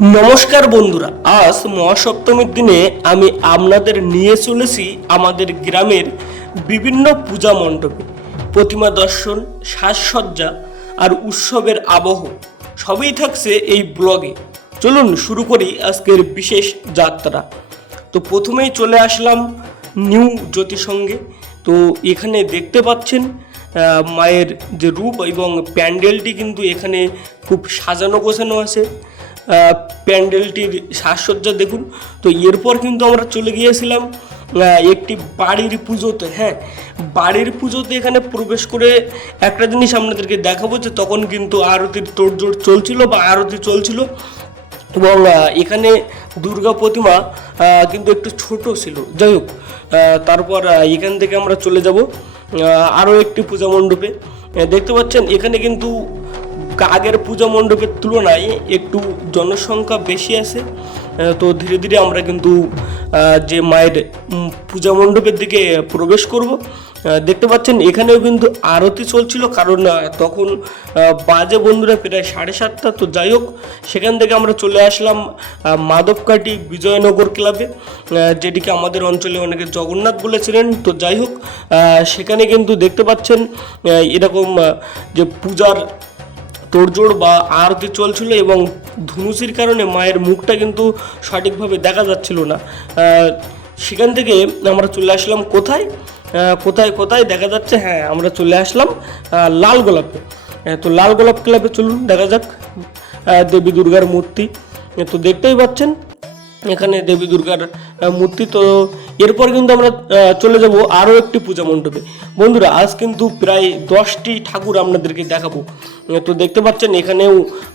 নমস্কার বন্ধুরা, আজ মহাসপ্তমীর দিনে আমি আপনাদের নিয়ে চলেছি আমাদের গ্রামের বিভিন্ন পূজা মণ্ডপে। প্রতিমা দর্শন, সাজসজ্জা আর উৎসবের আবহ, সবই থাকছে এই ব্লগে। চলুন শুরু করি আজকের বিশেষ যাত্রা। তো প্রথমেই চলে আসলাম নিউ জ্যোতিসঙ্গে তো এখানে দেখতে পাচ্ছেন মায়ের যে রূপ এবং প্যান্ডেলটি কিন্তু এখানে খুব সাজানো গোছানো আছে। প্যান্ডেলটির সাজসজ্জা দেখুন। তো এরপর কিন্তু আমরা চলে গিয়েছিলাম একটি বাড়ির পুজোতে হ্যাঁ। বাড়ির পুজোতে এখানে প্রবেশ করে একটা জিনিস আপনাদেরকে দেখাবো যে তখন কিন্তু আরতির তোড়জোড় চলছিল বা আরতি চলছিল এবং এখানে দুর্গা প্রতিমা কিন্তু একটু ছোট ছিল। যাই হোক তারপর এখান থেকে আমরা চলে যাব আরও একটি পূজা মণ্ডপে। দেখতে পাচ্ছেন, এখানে কিন্তু আগের পূজা মণ্ডপের তুলনায় একটু জনসংখ্যা বেশি আছে তো ধীরে ধীরে আমরা কিন্তু যে মায়ের পূজা মণ্ডপের দিকে প্রবেশ করব। দেখতে পাচ্ছেন এখানেও কিন্তু আরতি চলছিল কারণ তখন বাজে বন্ধুরা প্রায় সাড়ে সাতটা তো যাই হোক সেখান থেকে আমরা চলে আসলাম আহ, মাধবকাটি বিজয়নগর ক্লাবে যেটিকে আমাদের অঞ্চলে অনেকে জগন্নাথ বলেছিলেন। তো যাই হোক সেখানে কিন্তু দেখতে পাচ্ছেন এরকম যে পূজার তোড়জোড় বা আরতি চলছিল এবং ধনুষির কারণে মায়ের মুখটা কিন্তু সঠিকভাবে দেখা যাচ্ছিল না। সেখান থেকে আমরা চলে আসলাম কোথায়? কোথায় কোথায়? দেখা যাচ্ছে হ্যাঁ আমরা চলে আসলাম লাল গোলাপে। তো লাল গোলাপ ক্লাবে চলুন, দেখা যাক দেবী দুর্গার মূর্তি। তো দেখতেই পাচ্ছেন এখানে দেবী দুর্গার মূর্তি। তো এরপর কিন্তু আমরা চলে যাব আরও একটি পূজা মণ্ডপে। বন্ধুরা, আজ কিন্তু প্রায় দশটি ঠাকুর আপনাদেরকে দেখাবো। তো দেখতে পাচ্ছেন, এখানেও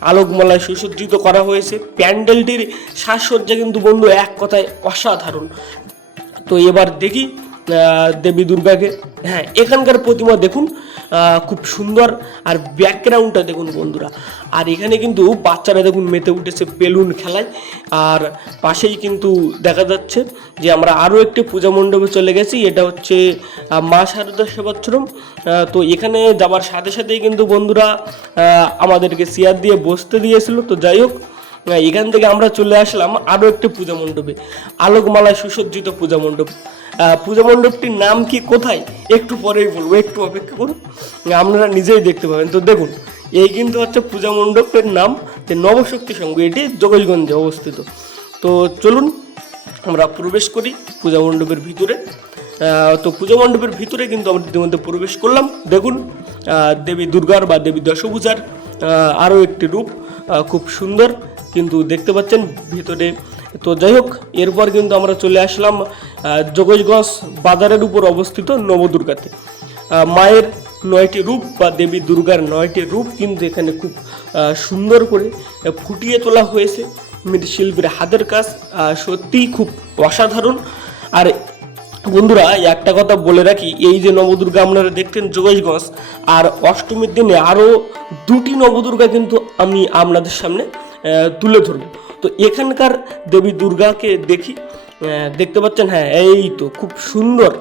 আলোকমালায় সুসজ্জিত করা হয়েছে। প্যান্ডেলটির সাজসজ্জা কিন্তু বন্ধু এক কথায় অসাধারণ। তো এবার দেখি দেবী দুর্গাকে। হ্যাঁ এখানকার প্রতিমা দেখুন খুব সুন্দর। আর ব্যাকগ্রাউন্ডটা দেখুন বন্ধুরা। আর এখানে কিন্তু বাচ্চারা দেখুন মেতে উঠেছে বেলুন খেলায়। আর পাশেই কিন্তু দেখা যাচ্ছে যে আমরা আরও একটি পূজা মণ্ডপে চলে গেছি। এটা হচ্ছে মা শারদা সেবাশ্রম। তো এখানে যাওয়ার সাথে সাথেই কিন্তু বন্ধুরা আমাদেরকে চেয়ার দিয়ে বসতে দিয়েছিল। তো যাই হোক এখান থেকে আমরা চলে আসলাম আরও একটি পূজা মণ্ডপে। আলোকমালায় সুসজ্জিত পূজা মণ্ডপ। পূজা মণ্ডপটির নাম কি কোথায়? একটু পরেই বলব, একটু অপেক্ষা করুন। আপনারা নিজেই দেখতে পাবেন। তো দেখুন, এই কিন্তু হচ্ছে পূজা মণ্ডপের নাম, যে নবশক্তি সংঘ, এটি যোগেশগঞ্জে অবস্থিত। তো চলুন, আমরা প্রবেশ করি পূজা মণ্ডপের ভিতরে। তো পূজা মণ্ডপের ভিতরে কিন্তু আমরা ইতিমধ্যে প্রবেশ করলাম। দেখুন দেবী দুর্গার বা দেবী দশভূজার আরও একটি রূপ খুব সুন্দর। কিন্তু দেখতে পাচ্ছেন, ভিতরে তো যাই হোক এরপর কিন্তু আমরা চলে আসলাম আহ, যোগেশগঞ্জ বাজারের উপর অবস্থিত নবদুর্গাতে। মায়ের নয়টি রূপ বা দেবী দুর্গার নয়টি রূপ কিন্তু এখানে খুব সুন্দর করে ফুটিয়ে তোলা হয়েছে। মৃৎশিল্পীর হাতের কাজ সত্যিই খুব অসাধারণ। আর বন্ধুরা একটা কথা বলে রাখি এই যে নবদুর্গা আপনারা দেখতেন যোগেশগঞ্জ আর অষ্টমীর দিনে আরও দুটি নবদুর্গা কিন্তু আমি আপনাদের সামনে তুলে ধরব। তো এখানকার দেবী দুর্গাকে দেখি দেখতে পাচ্ছেন হ্যাঁ এই তো খুব সুন্দর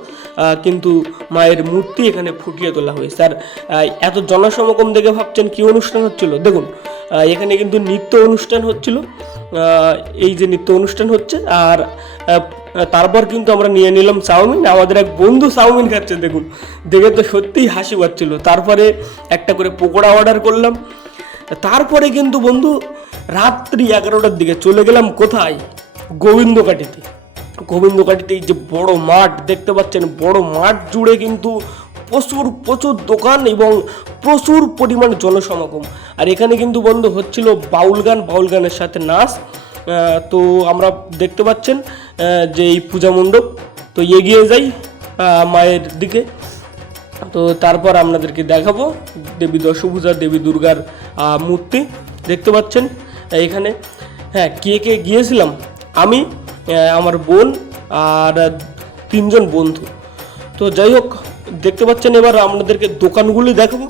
কিন্তু মায়ের মূর্তি এখানে ফুটিয়ে তোলা হয়েছে। আর এত জনসমাগম দেখে ভাবছেন কি অনুষ্ঠান হচ্ছিল? দেখুন এখানে কিন্তু নৃত্য অনুষ্ঠান হচ্ছিল এই যে নৃত্য অনুষ্ঠান হচ্ছে, আর তারপর কিন্তু আমরা নিয়ে নিলাম চাউমিন। আমাদের এক বন্ধু চাউমিন খাচ্ছে, দেখুন, দেখে তো সত্যিই হাসি পাচ্ছিল। তারপরে একটা করে পকোড়া অর্ডার করলাম। তারপরে কিন্তু বন্ধু রাত্রি এগারোটার দিকে চলে গেলাম কোথায়? গোবিন্দকাটিতে। গোবিন্দকাটিতে যে বড় মাঠ, দেখতে পাচ্ছেন, বড় মাঠ জুড়ে কিন্তু প্রচুর প্রচুর দোকান এবং প্রচুর পরিমাণ জনসমাগম। আর এখানে কিন্তু বন্ধ হচ্ছিল বাউল গান, বাউল গানের সাথে নাচ। তো আমরা দেখতে পাচ্ছেন যে এই পূজা মণ্ডপ। তো এগিয়ে যাই মায়ের দিকে। তো তারপর আপনাদেরকে দেখাবো দেবী দশভূজা, দেবী দুর্গার মূর্তি। দেখতে পাচ্ছেন এখানে হ্যাঁ কে কে গিয়েছিলাম? আমি আমার বোন আর তিনজন বন্ধু। তো যাই হোক, দেখতে পাচ্ছেন এবার আপনাদেরকে দোকানগুলি দেখাবো।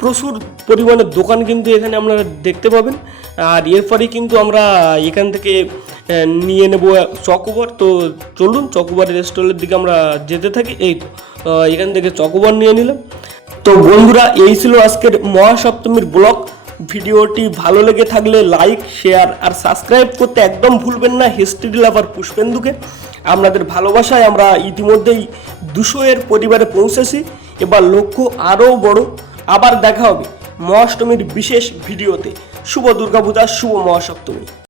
প্রচুর পরিমাণে দোকান কিন্তু এখানে আপনারা দেখতে পাবেন। আর এরপরে কিন্তু আমরা এখান থেকে নিয়ে নেব চকোবার। তো চলুন চকোবার রেস্টুরেন্টের দিকে আমরা যেতে থাকি। এই এখান থেকে চকোবার নিয়ে নিলাম। তো বন্ধুরা, এই ছিল আজকের মহাসপ্তমীর ব্লগ। ভিডিওটি ভালো লেগে থাকলে লাইক শেয়ার আর সাবস্ক্রাইব করতে একদম ভুলবেন না হিস্ট্রি লাভার পুষ্পেন্দুকে। আপনাদের ভালোবাসায় আমরা ইতিমধ্যেই দুশো এর পরিবারে পৌঁছেছি। এবার লক্ষ্য আরও বড়। আবার দেখা হবে মহাষ্টমীর বিশেষ ভিডিওতে। শুভ দুর্গাপূজা, শুভ মহাসপ্তমী।